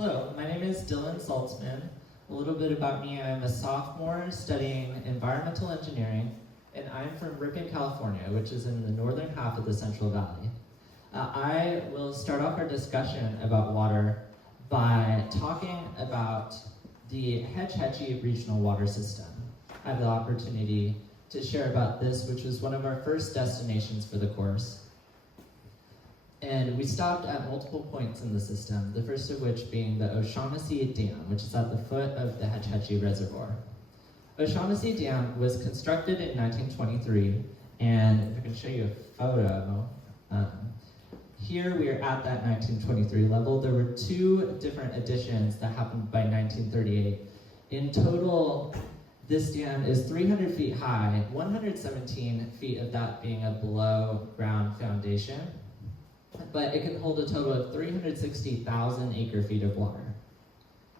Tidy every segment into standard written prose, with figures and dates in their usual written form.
Hello, my name is Dylan Saltzman. A little bit about me, I'm a sophomore studying environmental engineering, and I'm from Ripon, California, which is in the northern half of the Central Valley. I will start off our discussion about water by talking about the Hetch Hetchy Regional Water System. I have the opportunity to share about this, which was one of our first destinations for the course. And we stopped at multiple points in the system, the first of which being the O'Shaughnessy Dam, which is at the foot of the Hetch Hetchy Reservoir. O'Shaughnessy Dam was constructed in 1923, and if I can show you a photo, here we are at that 1923 level. There were two different additions that happened by 1938. In total, this dam is 300 feet high, 117 feet of that being a below ground foundation, but it can hold a total of 360,000 acre feet of water,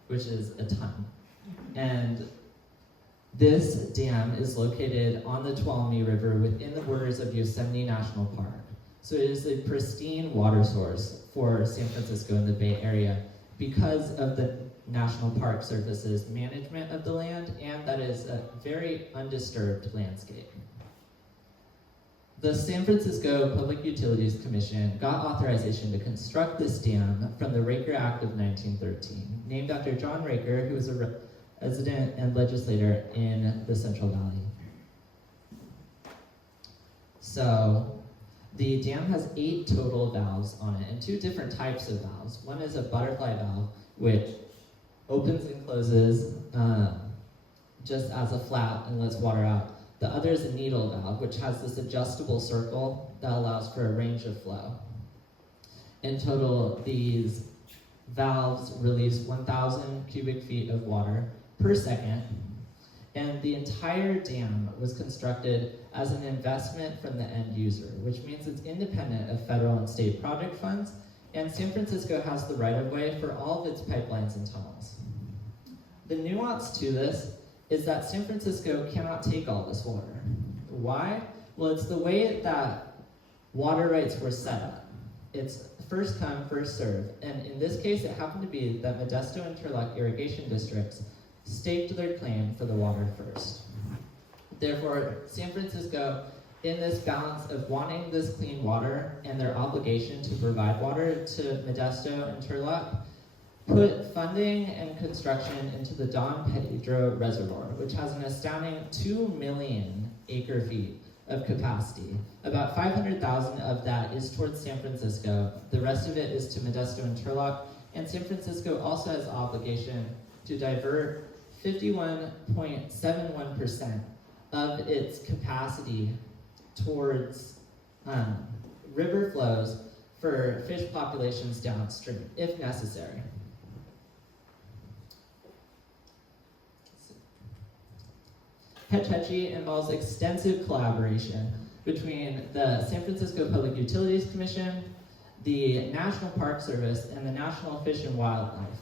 which is a ton. And this dam is located on the Tuolumne River within the borders of Yosemite National Park. So it is a pristine water source for San Francisco and the Bay Area because of the National Park Service's management of the land, and that is a very undisturbed landscape. The San Francisco Public Utilities Commission got authorization to construct this dam from the Raker Act of 1913, named after John Raker, who was a resident and legislator in the Central Valley. So, the dam has 8 total valves on it, and 2 different types of valves. One is a butterfly valve, which opens and closes just as a flap and lets water out. The other is a needle valve, which has this adjustable circle that allows for a range of flow. In total, these valves release 1,000 cubic feet of water per second, and the entire dam was constructed as an investment from the end user, which means it's independent of federal and state project funds, and San Francisco has the right-of-way for all of its pipelines and tunnels. The nuance to this is that San Francisco cannot take all this water. Why? Well, it's the way that water rights were set up. It's first come, first served, and in this case, it happened to be that Modesto and Turlock irrigation districts staked their claim for the water first. Therefore, San Francisco, in this balance of wanting this clean water and their obligation to provide water to Modesto and Turlock, put funding and construction into the Don Pedro Reservoir, which has an astounding 2 million acre feet of capacity. About 500,000 of that is towards San Francisco. The rest of it is to Modesto and Turlock, and San Francisco also has obligation to divert 51.71% of its capacity towards river flows for fish populations downstream, if necessary. Hetch Hetchy involves extensive collaboration between the San Francisco Public Utilities Commission, the National Park Service, and the National Fish and Wildlife.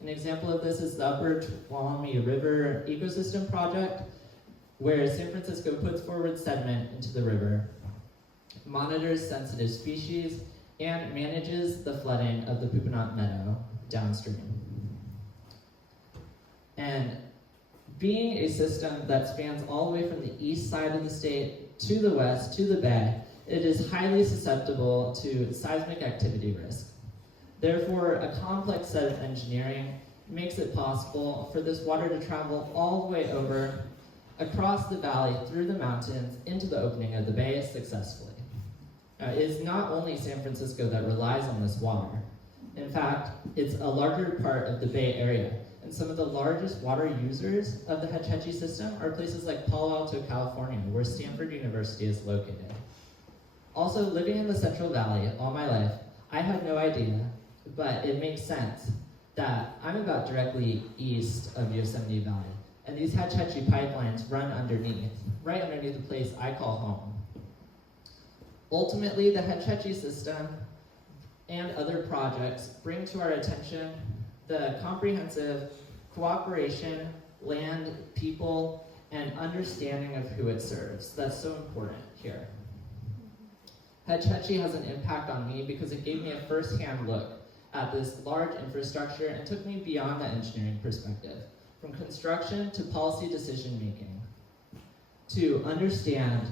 An example of this is the Upper Tuolumne River Ecosystem Project, where San Francisco puts forward sediment into the river, monitors sensitive species, and manages the flooding of the Pupanat Meadow downstream. And being a system that spans all the way from the east side of the state to the west, to the bay, it is highly susceptible to seismic activity risk. Therefore, a complex set of engineering makes it possible for this water to travel all the way over, across the valley, through the mountains, into the opening of the bay successfully. It is not only San Francisco that relies on this water. In fact, it's a larger part of the Bay Area. And some of the largest water users of the Hetch Hetchy system are places like Palo Alto, California, where Stanford University is located. Also, living in the Central Valley all my life, I had no idea, but it makes sense that I'm about directly east of Yosemite Valley, and these Hetch Hetchy pipelines run underneath, right underneath the place I call home. Ultimately, the Hetch Hetchy system and other projects bring to our attention the comprehensive cooperation, land, people, and understanding of who it serves. That's so important here. Hetch Hetchy has an impact on me because it gave me a first-hand look at this large infrastructure and took me beyond that engineering perspective, from construction to policy decision making, to understand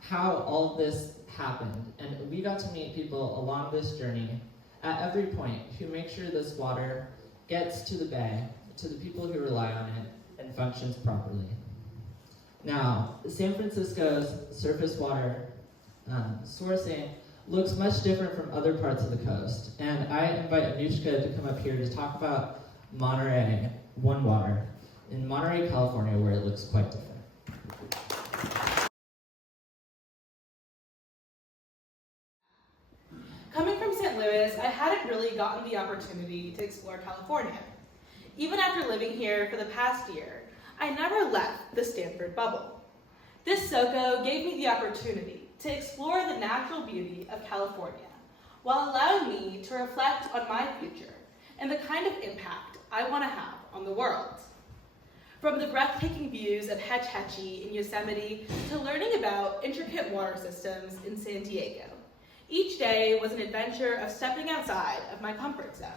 how all of this happened. And we got to meet people along this journey at every point who make sure this water gets to the bay, to the people who rely on it, and functions properly. Now, San Francisco's surface water sourcing looks much different from other parts of the coast. And I invite Anushka to come up here to talk about Monterey, One Water, in Monterey, California, where it looks quite different. Coming from St. Louis, I hadn't really gotten the opportunity to explore California. Even after living here for the past year, I never left the Stanford bubble. This SoCo gave me the opportunity to explore the natural beauty of California, while allowing me to reflect on my future and the kind of impact I want to have on the world. From the breathtaking views of Hetch Hetchy in Yosemite to learning about intricate water systems in San Diego, each day was an adventure of stepping outside of my comfort zone.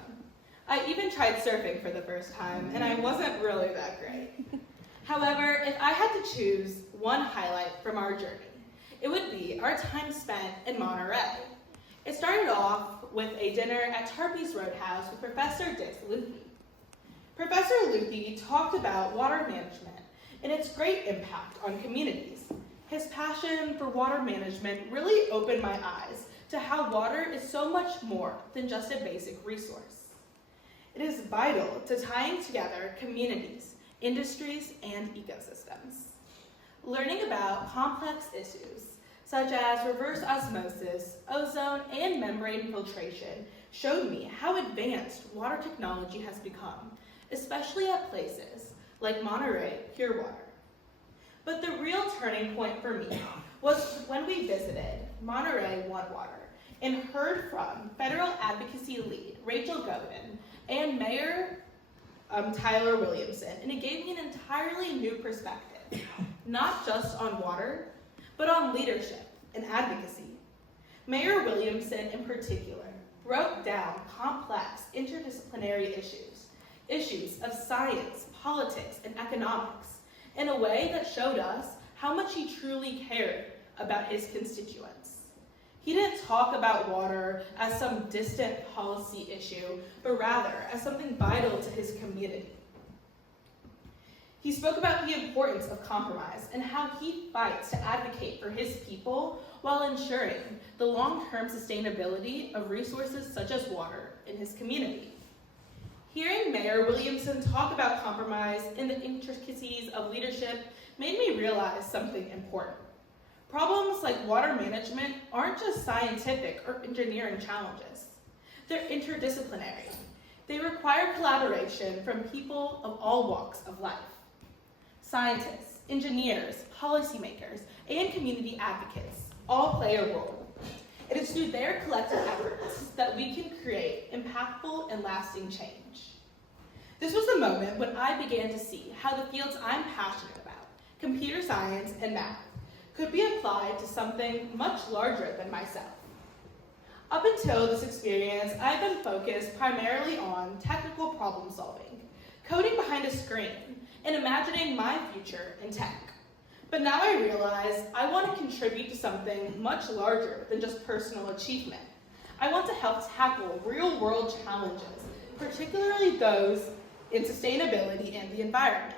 I even tried surfing for the first time, and I wasn't really that great. However, if I had to choose one highlight from our journey, it would be our time spent in Monterey. It started off with a dinner at Tarpey's Roadhouse with Professor Dick Luthi. Professor Luthi talked about water management and its great impact on communities. His passion for water management really opened my eyes to how water is so much more than just a basic resource. It is vital to tying together communities, industries, and ecosystems. Learning about complex issues such as reverse osmosis, ozone, and membrane filtration showed me how advanced water technology has become, especially at places like Monterey Pure Water. But the real turning point for me was when we visited Monterey One Water and heard from federal advocacy lead Rachel Godin and Mayor Tyler Williamson, and it gave me an entirely new perspective, not just on water, but on leadership and advocacy. Mayor Williamson, in particular, broke down complex interdisciplinary issues of science, politics, and economics in a way that showed us how much he truly cared about his constituents. He didn't talk about water as some distant policy issue, but rather as something vital to his community. He spoke about the importance of compromise and how he fights to advocate for his people while ensuring the long-term sustainability of resources such as water in his community. Hearing Mayor Williamson talk about compromise and the intricacies of leadership made me realize something important. Problems like water management aren't just scientific or engineering challenges. They're interdisciplinary. They require collaboration from people of all walks of life. Scientists, engineers, policymakers, and community advocates all play a role. It is through their collective efforts that we can create impactful and lasting change. This was the moment when I began to see how the fields I'm passionate about, computer science and math, could be applied to something much larger than myself. Up until this experience, I've been focused primarily on technical problem solving, coding behind a screen, and imagining my future in tech. But now I realize I want to contribute to something much larger than just personal achievement. I want to help tackle real-world challenges, particularly those in sustainability and the environment.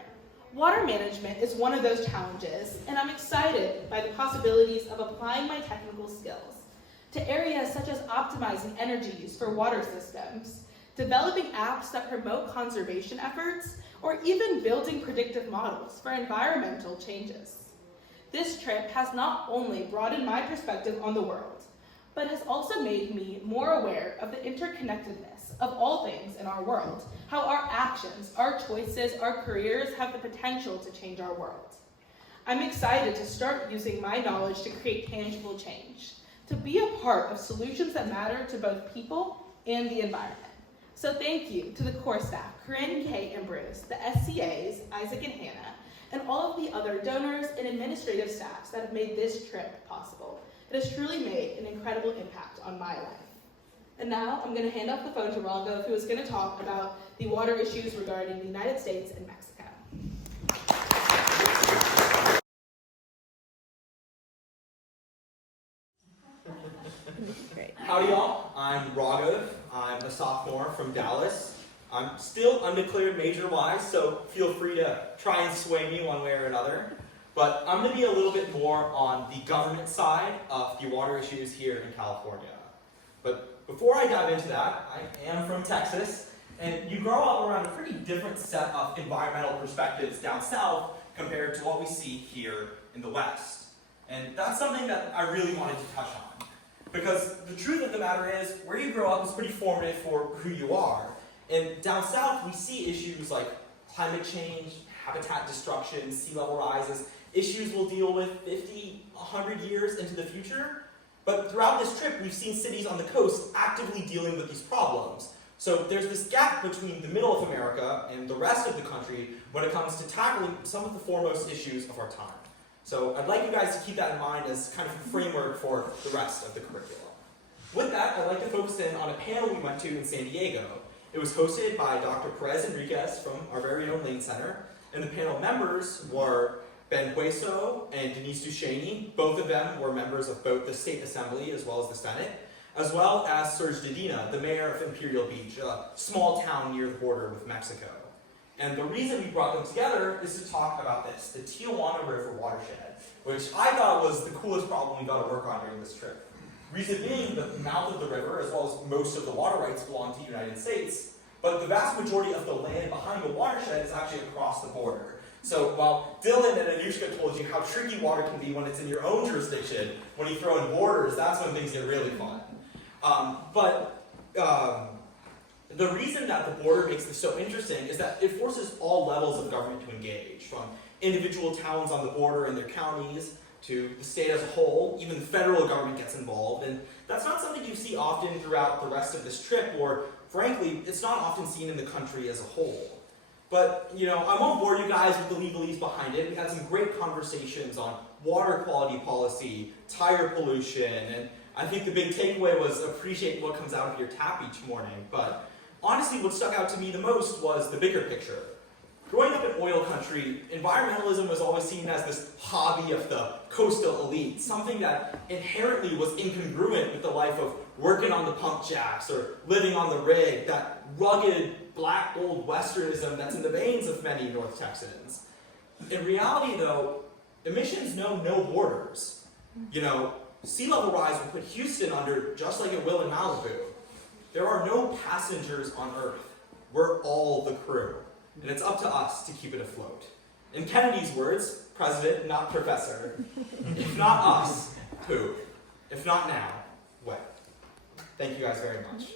Water management is one of those challenges, and I'm excited by the possibilities of applying my technical skills to areas such as optimizing energy use for water systems, developing apps that promote conservation efforts, or even building predictive models for environmental changes. This trip has not only broadened my perspective on the world, but has also made me more aware of the interconnectedness of all things in our world, how our actions, our choices, our careers have the potential to change our world. I'm excited to start using my knowledge to create tangible change, to be a part of solutions that matter to both people and the environment. So thank you to the core staff, Corinne, Kate, and Bruce, the SCAs, Isaac and Hannah, and all of the other donors and administrative staffs that have made this trip possible. It has truly made an incredible impact on my life. And now I'm going to hand off the phone to Raghav, who is going to talk about the water issues regarding the United States and Mexico. Great. Howdy y'all, I'm Raghav. I'm a sophomore from Dallas. I'm still undeclared major-wise, so feel free to try and sway me one way or another. But I'm going to be a little bit more on the government side of the water issues here in California. But before I dive into that, I am from Texas, and you grow up around a pretty different set of environmental perspectives down south compared to what we see here in the West. And that's something that I really wanted to touch on. Because the truth of the matter is, where you grow up is pretty formative for who you are. And down south, we see issues like climate change, habitat destruction, sea level rises, issues we'll deal with 50, 100 years into the future. But throughout this trip, we've seen cities on the coast actively dealing with these problems. So there's this gap between the middle of America and the rest of the country when it comes to tackling some of the foremost issues of our time. So I'd like you guys to keep that in mind as kind of a framework for the rest of the curriculum. With that, I'd like to focus in on a panel we went to in San Diego. It was hosted by Dr. Perez Enriquez from our very own Lane Center, and the panel members were Ben Hueso and Denise Duchesne. Both of them were members of both the State Assembly as well as the Senate, as well as Serge Dedina, the mayor of Imperial Beach, a small town near the border with Mexico. And the reason we brought them together is to talk about this, the Tijuana River watershed, which I thought was the coolest problem we got to work on during this trip. Reason being, the mouth of the river, as well as most of the water rights, belong to the United States, but the vast majority of the land behind the watershed is actually across the border. So while Dylan and Anushka told you how tricky water can be when it's in your own jurisdiction, when you throw in borders, that's when things get really fun. The reason that the border makes this so interesting is that it forces all levels of government to engage, from individual towns on the border and their counties, to the state as a whole. Even the federal government gets involved, and that's not something you see often throughout the rest of this trip, or frankly, it's not often seen in the country as a whole. But, I won't bore you guys with the legalese behind it. We had some great conversations on water quality policy, tire pollution, and I think the big takeaway was appreciate what comes out of your tap each morning. But honestly, what stuck out to me the most was the bigger picture. Growing up in oil country, environmentalism was always seen as this hobby of the coastal elite, something that inherently was incongruent with the life of working on the pump jacks or living on the rig, that rugged black gold westernism that's in the veins of many North Texans. In reality, though, emissions know no borders. Sea level rise will put Houston under just like it will in Malibu. There are no passengers on Earth. We're all the crew. And it's up to us to keep it afloat. In Kennedy's words, president, not professor, if not us, who? If not now, when? Thank you guys very much.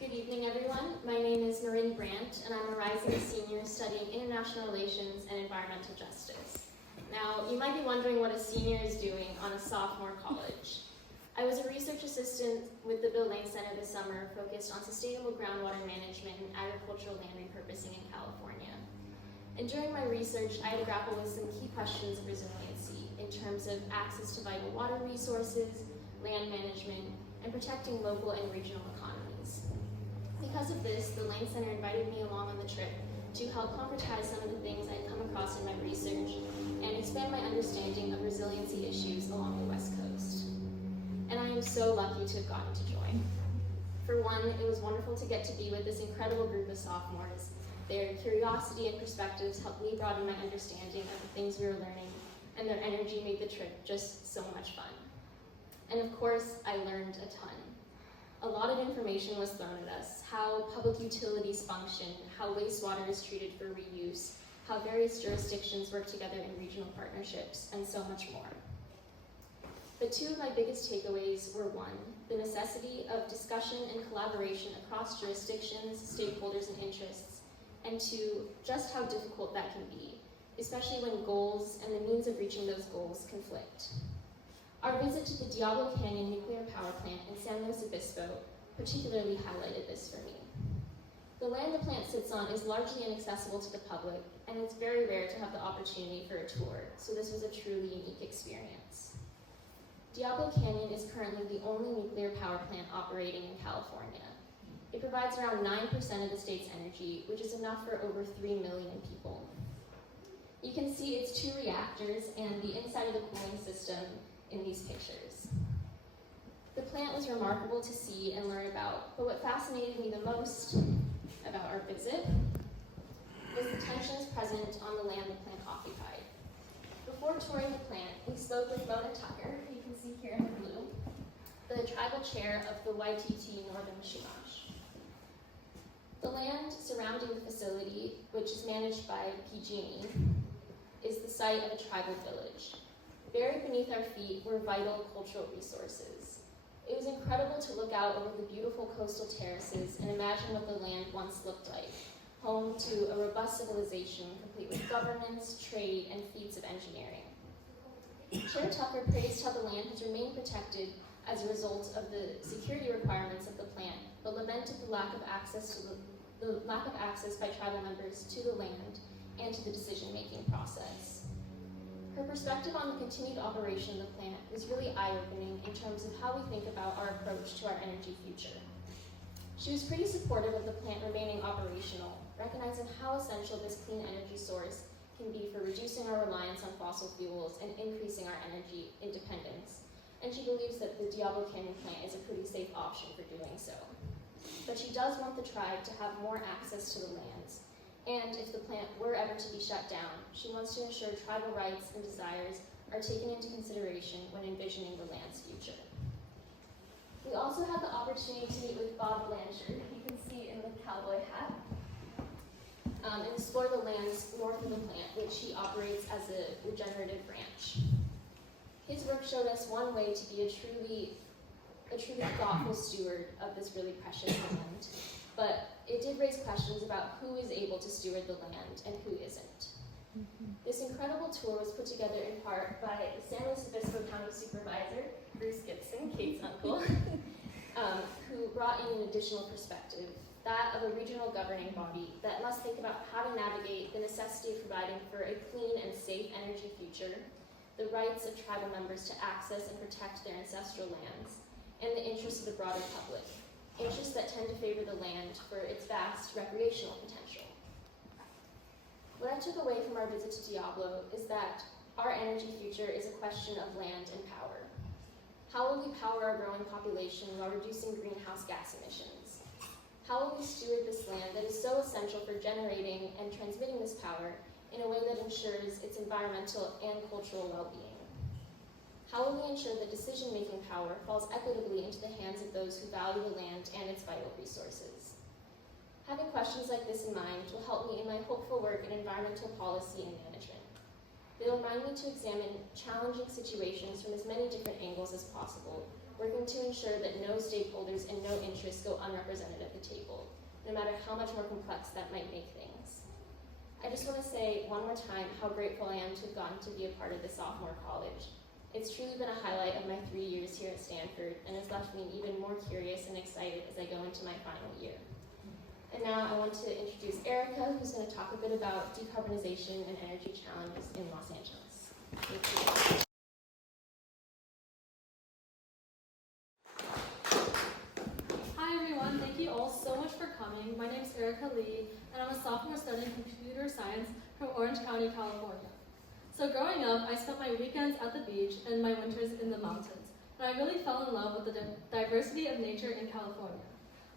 Good evening, everyone. My name is Marin Brandt, and I'm a rising senior studying international relations and environmental justice. Now, you might be wondering what a senior is doing on a sophomore college. I was a research assistant with the Bill Lane Center this summer, focused on sustainable groundwater management and agricultural land repurposing in California. And during my research, I had to grapple with some key questions of resiliency in terms of access to vital water resources, land management, and protecting local and regional economies. Because of this, the Lane Center invited me along on the trip to help concretize some of the things I had come across in my research and expand my understanding of resiliency issues along the West Coast. And I am so lucky to have gotten to join. For one, it was wonderful to get to be with this incredible group of sophomores. Their curiosity and perspectives helped me broaden my understanding of the things we were learning, and their energy made the trip just so much fun. And of course, I learned a ton. A lot of information was thrown at us: how public utilities function, how wastewater is treated for reuse, how various jurisdictions work together in regional partnerships, and so much more. But two of my biggest takeaways were: one, the necessity of discussion and collaboration across jurisdictions, stakeholders, and interests, and two, just how difficult that can be, especially when goals and the means of reaching those goals conflict. Our visit to the Diablo Canyon nuclear power plant in San Luis Obispo particularly highlighted this for me. The land the plant sits on is largely inaccessible to the public, and it's very rare to have the opportunity for a tour, so this was a truly unique experience. Diablo Canyon is currently the only nuclear power plant operating in California. It provides around 9% of the state's energy, which is enough for over 3 million people. You can see its 2 reactors and the inside of the cooling system in these pictures. The plant was remarkable to see and learn about, but what fascinated me the most about our visit was the tensions present on the land the plant occupied. Before touring the plant, we spoke with Mona Tucker, who you can see here in the blue, the tribal chair of the YTT Northern Chumash. The land surrounding the facility, which is managed by PG&E, is the site of a tribal village. Buried beneath our feet were vital cultural resources. It was incredible to look out over the beautiful coastal terraces and imagine what the land once looked like, home to a robust civilization complete with governance, trade, and feats of engineering. Chair Tucker praised how the land has remained protected as a result of the security requirements of the plant, but lamented the lack of access by tribal members to the land and to the decision-making process. Her perspective on the continued operation of the plant was really eye-opening in terms of how we think about our approach to our energy future. She was pretty supportive of the plant remaining operational, recognizing how essential this clean energy source can be for reducing our reliance on fossil fuels and increasing our energy independence. And she believes that the Diablo Canyon plant is a pretty safe option for doing so. But she does want the tribe to have more access to the lands. And if the plant were ever to be shut down, she wants to ensure tribal rights and desires are taken into consideration when envisioning the land's future. We also had the opportunity to meet with Bob Blanchard, you can see in the cowboy hat, and explore the lands north of the plant, which he operates as a regenerative ranch. His work showed us one way to be a truly thoughtful steward of this really precious land, but it did raise questions about who is able to steward the land and who isn't. This incredible tour was put together in part by the San Luis Obispo County Supervisor, Bruce Gibson, Kate's uncle, who brought in an additional perspective, that of a regional governing body that must think about how to navigate the necessity of providing for a clean and safe energy future, the rights of tribal members to access and protect their ancestral lands, and the interests of the broader public, interests that tend to favor the land for its vast recreational potential. What I took away from our visit to Diablo is that our energy future is a question of land and power. How will we power our growing population while reducing greenhouse gas emissions? How will we steward this land that is so essential for generating and transmitting this power in a way that ensures its environmental and cultural well-being? How will we ensure that decision-making power falls equitably into the hands of those who value the land and its vital resources? Having questions like this in mind will help me in my hopeful work in environmental policy and management. They will remind me to examine challenging situations from as many different angles as possible, working to ensure that no stakeholders and no interests go unrepresented at the table, no matter how much more complex that might make things. I just want to say one more time how grateful I am to have gotten to be a part of the Sophomore College. It's truly been a highlight of my 3 years here at Stanford and has left me even more curious and excited as I go into my final year. And now I want to introduce Erica, who's going to talk a bit about decarbonization and energy challenges in Los Angeles. Thank you. Hi everyone, thank you all so much for coming. My name is Erica Lee, and I'm a sophomore studying computer science from Orange County, California. So growing up, I spent my weekends at the beach and my winters in the mountains, and I really fell in love with the diversity of nature in California.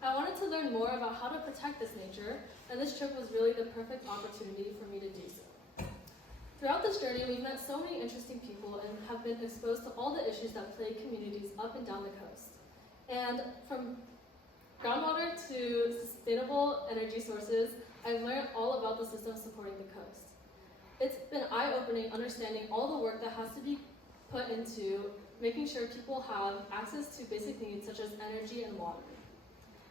I wanted to learn more about how to protect this nature, and this trip was really the perfect opportunity for me to do so. Throughout this journey, we've met so many interesting people and have been exposed to all the issues that plague communities up and down the coast. And from groundwater to sustainable energy sources, I've learned all about the systems supporting the coast. It's been eye-opening understanding all the work that has to be put into making sure people have access to basic needs such as energy and water.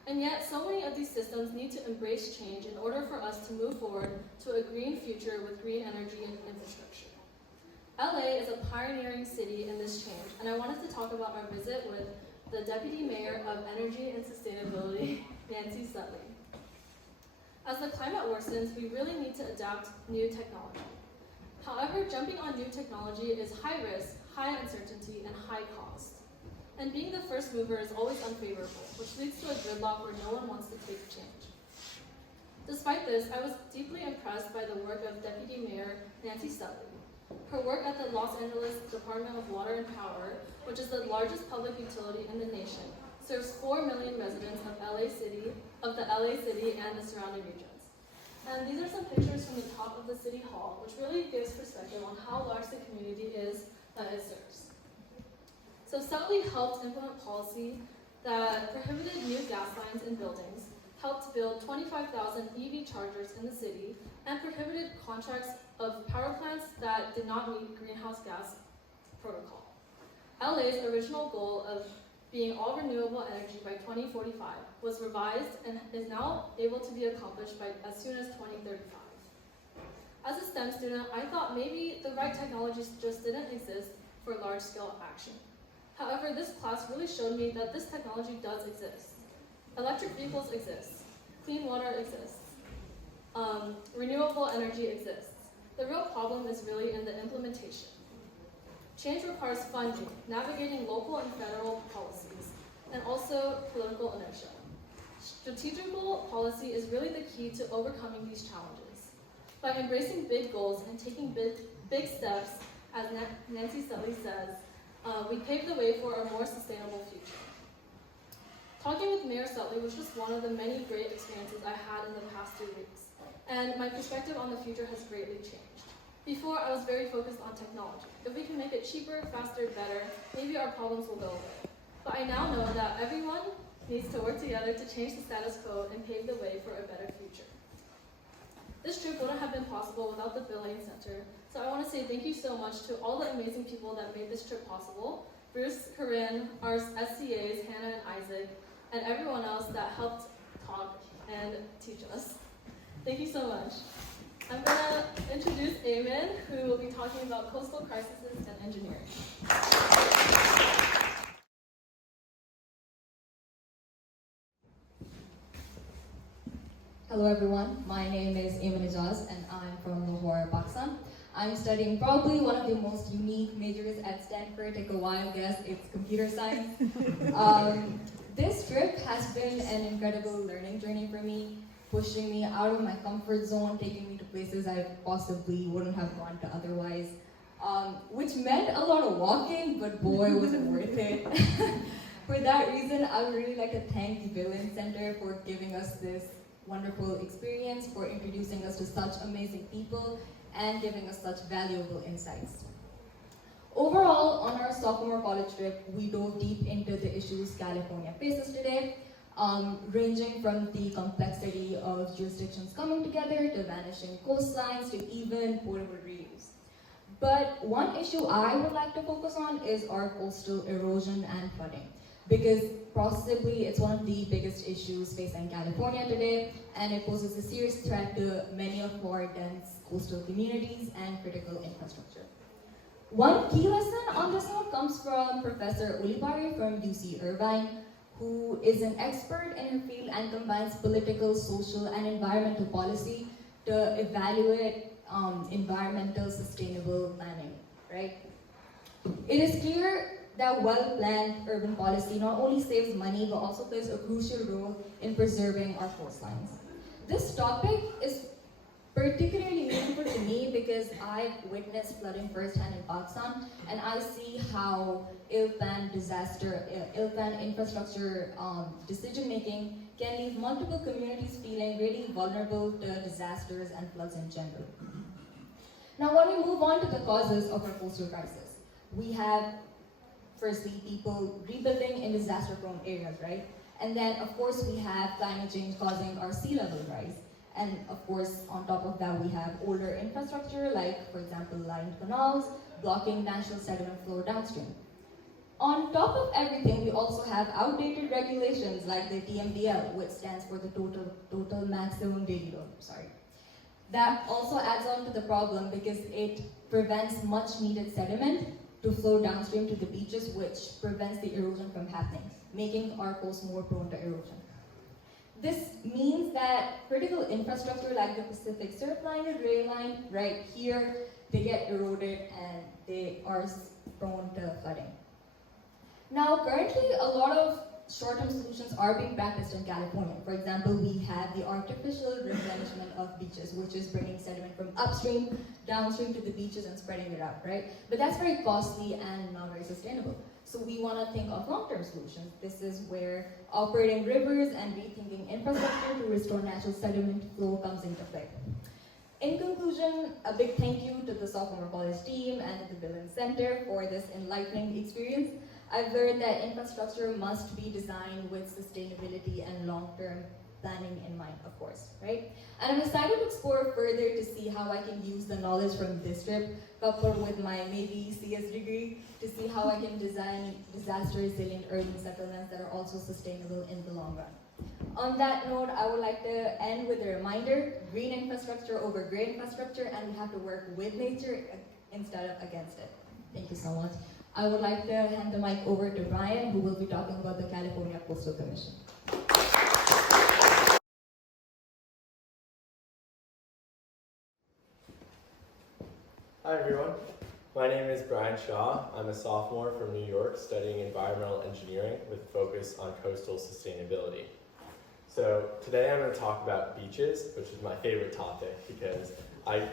And yet, so many of these systems need to embrace change in order for us to move forward to a green future with green energy and infrastructure. LA is a pioneering city in this change, and I wanted to talk about our visit with the Deputy Mayor of Energy and Sustainability, Nancy Sutley. As the climate worsens, we really need to adapt new technology. However, jumping on new technology is high risk, high uncertainty, and high cost. And being the first mover is always unfavorable, which leads to a gridlock where no one wants to take change. Despite this, I was deeply impressed by the work of Deputy Mayor Nancy Sutley. Her work at the Los Angeles Department of Water and Power, which is the largest public utility in the nation, serves 4 million residents of the LA City and the surrounding regions. And these are some pictures from the top of the City Hall, which really gives perspective on how large the community is that it serves. So Sutley helped implement policy that prohibited new gas lines in buildings, helped build 25,000 EV chargers in the city, and prohibited contracts of power plants that did not meet greenhouse gas protocol. LA's original goal of being all renewable energy by 2045 was revised and is now able to be accomplished by as soon as 2035. As a STEM student, I thought maybe the right technologies just didn't exist for large-scale action. However, this class really showed me that this technology does exist. Electric vehicles exist, clean water exists, renewable energy exists. The real problem is really in the implementation. Change requires funding, navigating local and federal policies, and also political inertia. Strategical policy is really the key to overcoming these challenges. By embracing big goals and taking big steps, as Nancy Sutley says, we pave the way for a more sustainable future. Talking with Mayor Sutley was just one of the many great experiences I had in the past 2 weeks, and my perspective on the future has greatly changed. Before, I was very focused on technology. If we can make it cheaper, faster, better, maybe our problems will go away. But I now know that everyone needs to work together to change the status quo and pave the way for a better future. This trip wouldn't have been possible without the Billing Center, so I want to say thank you so much to all the amazing people that made this trip possible: Bruce, Corinne, our SCAs, Hannah and Isaac, and everyone else that helped talk and teach us. Thank you so much. I'm going to introduce Eamon, who will be talking about coastal crises and engineering. Hello everyone, my name is Eamon Ijaz and I'm from Lahore, Pakistan. I'm studying probably one of the most unique majors at Stanford. Take a wild guess, it's computer science. This trip has been an incredible learning journey for me, pushing me out of my comfort zone, taking me to places I possibly wouldn't have gone to otherwise, which meant a lot of walking, but boy, was it worth it. For that reason, I would really like to thank the Billing Center for giving us this wonderful experience, for introducing us to such amazing people, and giving us such valuable insights. Overall, on our Sophomore College trip, we dove deep into the issues California faces today, ranging from the complexity of jurisdictions coming together, to vanishing coastlines, to even potable reuse. But one issue I would like to focus on is our coastal erosion and flooding, because possibly it's one of the biggest issues facing California today, and it poses a serious threat to many of our dense coastal communities and critical infrastructure. One key lesson on this note comes from Professor Ulipari from UC Irvine, who is an expert in her field and combines political, social, and environmental policy to evaluate environmental sustainable planning, right? It is clear that well-planned urban policy not only saves money, but also plays a crucial role in preserving our coastlines. This topic is particularly meaningful to me because I've witnessed flooding firsthand in Pakistan, and I see how ill-planned infrastructure decision-making can leave multiple communities feeling really vulnerable to disasters and floods in general. Now, when we move on to the causes of our coastal crisis, we have, firstly, people rebuilding in disaster-prone areas, right? And then, of course, we have climate change causing our sea level rise. And of course, on top of that, we have older infrastructure, like, for example, lined canals, blocking natural sediment flow downstream. On top of everything, we also have outdated regulations like the TMDL, which stands for the total maximum daily load, That also adds on to the problem because it prevents much needed sediment to flow downstream to the beaches, which prevents the erosion from happening, making our coast more prone to erosion. This means that critical infrastructure like the Pacific Surf Line and rail line right here they get eroded and they are prone to flooding. Now, currently, a lot of short-term solutions are being practiced in California. For example, we have the artificial replenishment of beaches, which is bringing sediment from upstream, downstream to the beaches and spreading it out, right? But that's very costly and not very sustainable. So we want to think of long-term solutions. This is where operating rivers and rethinking infrastructure to restore natural sediment flow comes into play. In conclusion, a big thank you to the Sophomore College team and the Billen Center for this enlightening experience. I've learned that infrastructure must be designed with sustainability and long-term planning in mind, of course, right? And I'm excited to explore further to see how I can use the knowledge from this trip, coupled with my maybe CS degree, to see how I can design disaster-resilient urban settlements that are also sustainable in the long run. On that note, I would like to end with a reminder: green infrastructure over gray infrastructure, and we have to work with nature instead of against it. Thank you so much. I would like to hand the mic over to Brian, who will be talking about the California Coastal Commission. Hi everyone, my name is Brian Shaw. I'm a sophomore from New York studying environmental engineering with a focus on coastal sustainability. So today I'm going to talk about beaches, which is my favorite topic because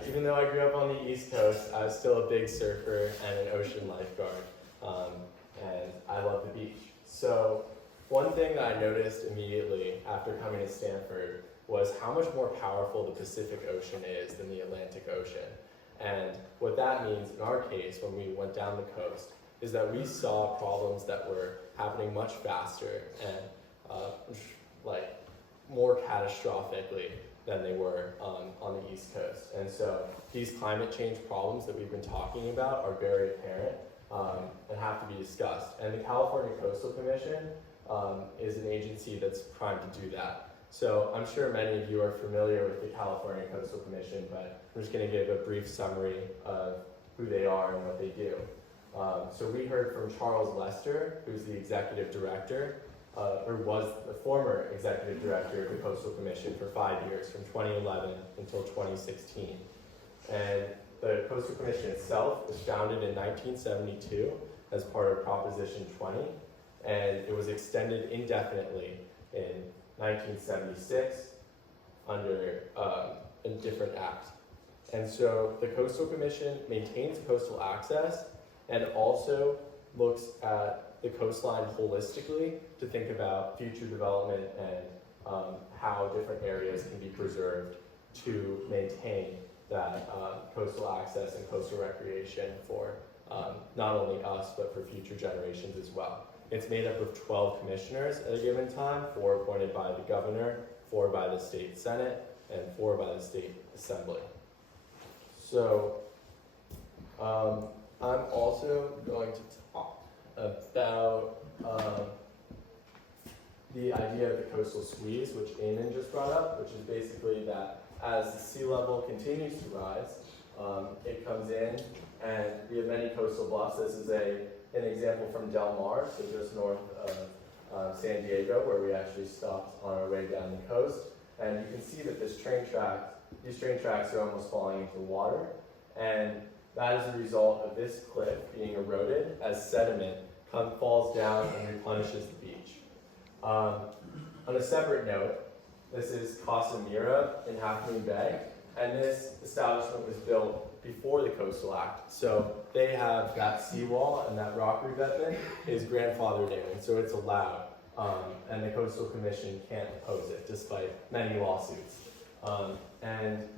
even though I grew up on the East Coast, I was still a big surfer and an ocean lifeguard, and I love the beach. So one thing that I noticed immediately after coming to Stanford was how much more powerful the Pacific Ocean is than the Atlantic Ocean. And what that means in our case, when we went down the coast, is that we saw problems that were happening much faster and more catastrophically than they were on the East Coast. And so these climate change problems that we've been talking about are very apparent and have to be discussed. And the California Coastal Commission is an agency that's primed to do that. So I'm sure many of you are familiar with the California Coastal Commission, but I'm just going to give a brief summary of who they are and what they do. So we heard from Charles Lester, who's the executive director, or was the former executive director of the Coastal Commission for 5 years, from 2011 until 2016. And the Coastal Commission itself was founded in 1972 as part of Proposition 20, and it was extended indefinitely in 1976 under a different act. And so the Coastal Commission maintains coastal access and also looks at the coastline holistically to think about future development and how different areas can be preserved to maintain that coastal access and coastal recreation for not only us, but for future generations as well. It's made up of 12 commissioners at a given time, 4 appointed by the governor, 4 by the state senate, and 4 by the state assembly. So I'm also going to talk about the idea of the coastal squeeze, which Eamon just brought up, which is basically that as the sea level continues to rise, it comes in, and we have many coastal bluffs. This is an example from Del Mar, so just north of San Diego, where we actually stopped on our way down the coast. And you can see that these train tracks are almost falling into the water, and that is a result of this cliff being eroded as sediment falls down and replenishes the beach. On a separate note, this is Casa Mira in Half Moon Bay, and this establishment was built before the Coastal Act. So they have that seawall and that rock revetment is grandfathered in, and so it's allowed. And the Coastal Commission can't oppose it, despite many lawsuits. And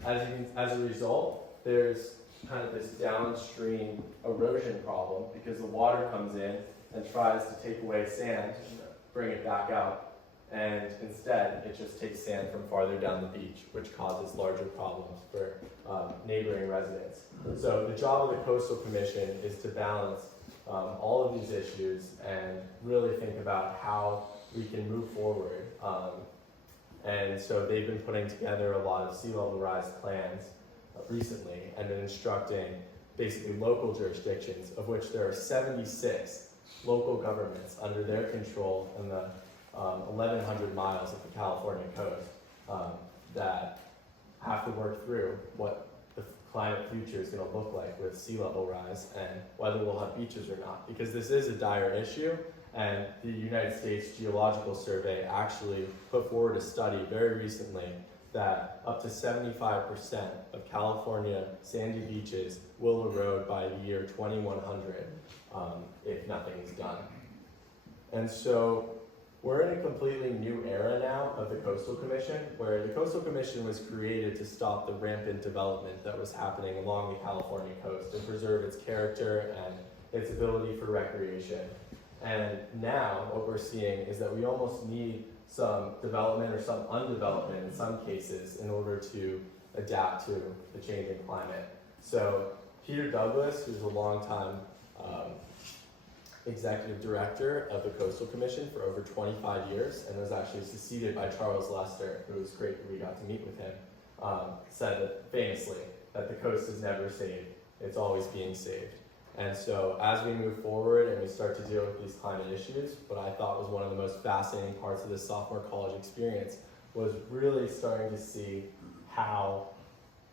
as a result, there's kind of this downstream erosion problem because the water comes in and tries to take away sand, bring it back out, and instead it just takes sand from farther down the beach, which causes larger problems for neighboring residents. So the job of the Coastal Commission is to balance all of these issues and really think about how we can move forward. And so they've been putting together a lot of sea level rise plans recently and been instructing basically local jurisdictions, of which there are 76 local governments under their control in the 1,100 miles of the California coast that have to work through what the climate future is going to look like with sea level rise and whether we'll have beaches or not, because this is a dire issue. And the United States Geological Survey actually put forward a study very recently that up to 75% of California sandy beaches will erode by the year 2100 if nothing is done. And so we're in a completely new era now of the Coastal Commission, where the Coastal Commission was created to stop the rampant development that was happening along the California coast and preserve its character and its ability for recreation. And now what we're seeing is that we almost need some development or some undevelopment in some cases in order to adapt to the changing climate. So Peter Douglas, who's a longtime executive director of the Coastal Commission for over 25 years and was actually succeeded by Charles Lester, who was great that we got to meet with him, said that famously that the coast is never saved, it's always being saved. And so as we move forward and we start to deal with these climate issues, what I thought was one of the most fascinating parts of this sophomore college experience was really starting to see how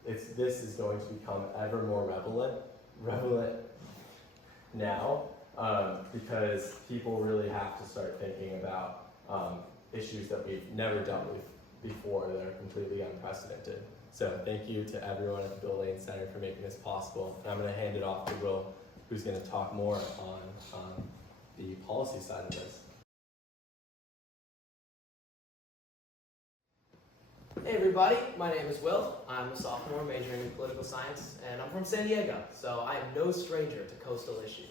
this is going to become ever more relevant now, because people really have to start thinking about issues that we've never dealt with before that are completely unprecedented. So thank you to everyone at the Bill Lane Center for making this possible. And I'm going to hand it off to Will, who's going to talk more on the policy side of this. Hey everybody, my name is Will. I'm a sophomore majoring in political science, and I'm from San Diego, so I am no stranger to coastal issues.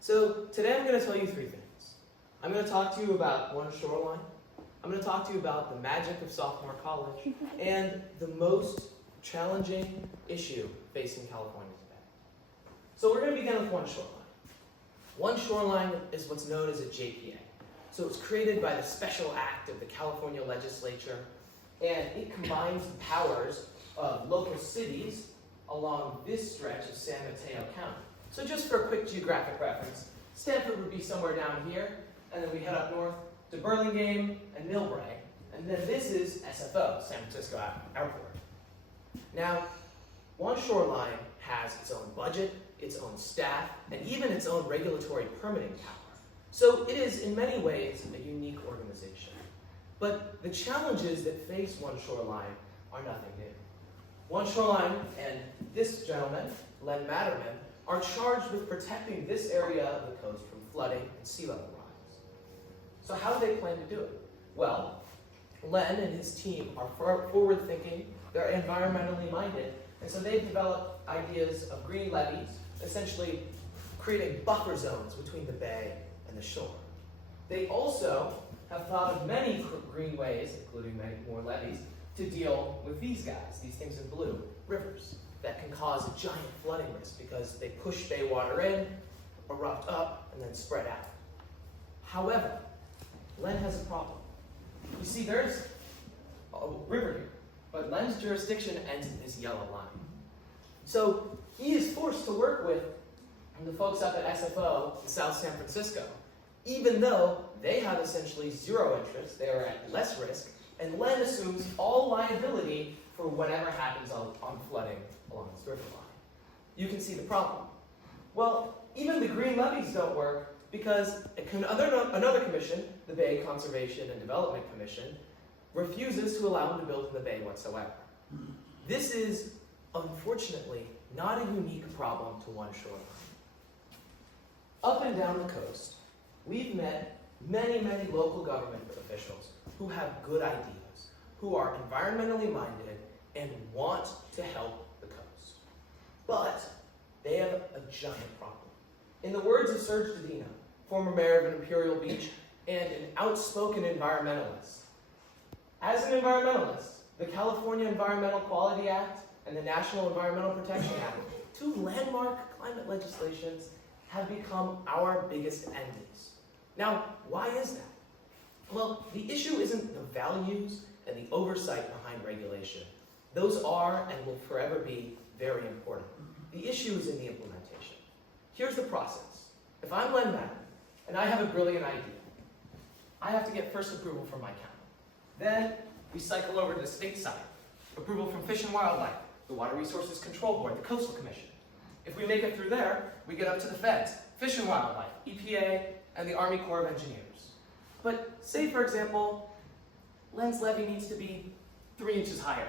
So today I'm going to tell you three things. I'm going to talk to you about one shoreline, I'm going to talk to you about the magic of Sophomore College, and the most challenging issue facing California today. So we're going to begin with one shoreline. One shoreline is what's known as a JPA. So it was created by the Special Act of the California Legislature, and it combines the powers of local cities along this stretch of San Mateo County. So just for a quick geographic reference, Stanford would be somewhere down here, and then we head up north to Burlingame and Millbrae, and then this is SFO, San Francisco Airport. Now, one shoreline has its own budget, its own staff, and even its own regulatory permitting power. So it is, in many ways, a unique organization. But the challenges that face one shoreline are nothing new. One shoreline and this gentleman, Len Matterman, are charged with protecting this area of the coast from flooding and sea level rise. So how do they plan to do it? Well, Len and his team are forward-thinking, they're environmentally minded, and so they've developed ideas of green levees, essentially creating buffer zones between the bay and the shore. They also have thought of many green ways, including many more levees, to deal with these guys, these things in blue, rivers, that can cause a giant flooding risk because they push bay water in, erupt up, and then spread out. However, Len has a problem. You see, there's a river here, but Len's jurisdiction ends in this yellow line. So he is forced to work with the folks up at SFO in South San Francisco, even though they have essentially zero interest, they are at less risk, and Len assumes all liability for whatever happens on flooding along this river line. You can see the problem. Well, even the green levees don't work because another commission, the Bay Conservation and Development Commission, refuses to allow them to build in the bay whatsoever. This is, unfortunately, not a unique problem to one shoreline. Up and down the coast, we've met many, many local government officials who have good ideas, who are environmentally minded and want to help the coast. But they have a giant problem. In the words of Serge Dedina, former mayor of Imperial Beach and an outspoken environmentalist, as an environmentalist, the California Environmental Quality Act and the National Environmental Protection Act, two landmark climate legislations, have become our biggest enemies. Now, why is that? Well, the issue isn't the values and the oversight behind regulation. Those are and will forever be very important. The issue is in the implementation. Here's the process. If I'm Len Madden and I have a brilliant idea, I have to get first approval from my county. Then we cycle over to the state side. Approval from Fish and Wildlife, the Water Resources Control Board, the Coastal Commission. If we make it through there, we get up to the feds, Fish and Wildlife, EPA, and the Army Corps of Engineers. But say, for example, Len's levee needs to be 3 inches higher.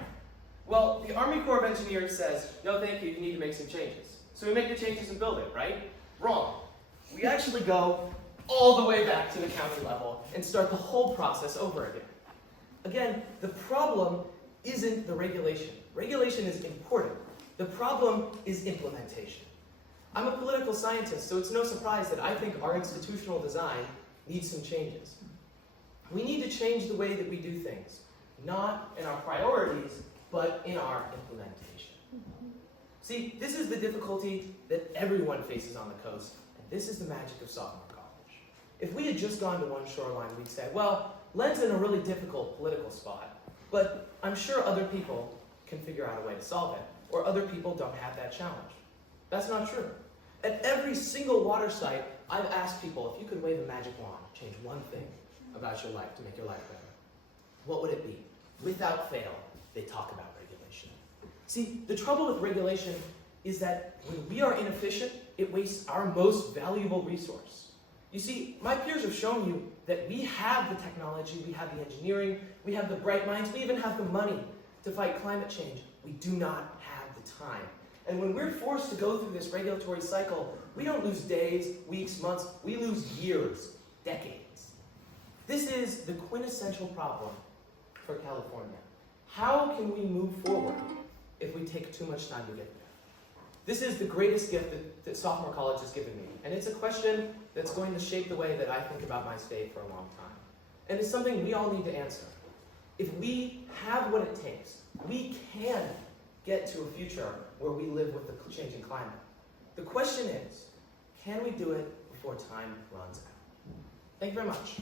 Well, the Army Corps of Engineers says, no thank you, you need to make some changes. So we make the changes and build it, right? Wrong. We actually go all the way back to the county level and start the whole process over again. Again, the problem isn't the regulation. Regulation is important. The problem is implementation. I'm a political scientist, so it's no surprise that I think our institutional design needs some changes. We need to change the way that we do things, not in our priorities, but in our implementation. See, this is the difficulty that everyone faces on the coast, and this is the magic of Sophomore College. If we had just gone to one shoreline, we'd say, well, Len's in a really difficult political spot, but I'm sure other people can figure out a way to solve it, or other people don't have that challenge. That's not true. At every single water site, I've asked people, if you could wave a magic wand, change one thing about your life to make your life better, what would it be? Without fail, they talk about regulation. See, the trouble with regulation is that when we are inefficient, it wastes our most valuable resource. You see, my peers have shown you that we have the technology, we have the engineering, we have the bright minds, we even have the money to fight climate change. We do not have the time. And when we're forced to go through this regulatory cycle, we don't lose days, weeks, months, we lose years, decades. This is the quintessential problem for California. How can we move forward if we take too much time to get there? This is the greatest gift that Sophomore College has given me, and it's a question that's going to shape the way that I think about my state for a long time. And it's something we all need to answer. If we have what it takes, we can get to a future where we live with the changing climate. The question is, can we do it before time runs out? Thank you very much.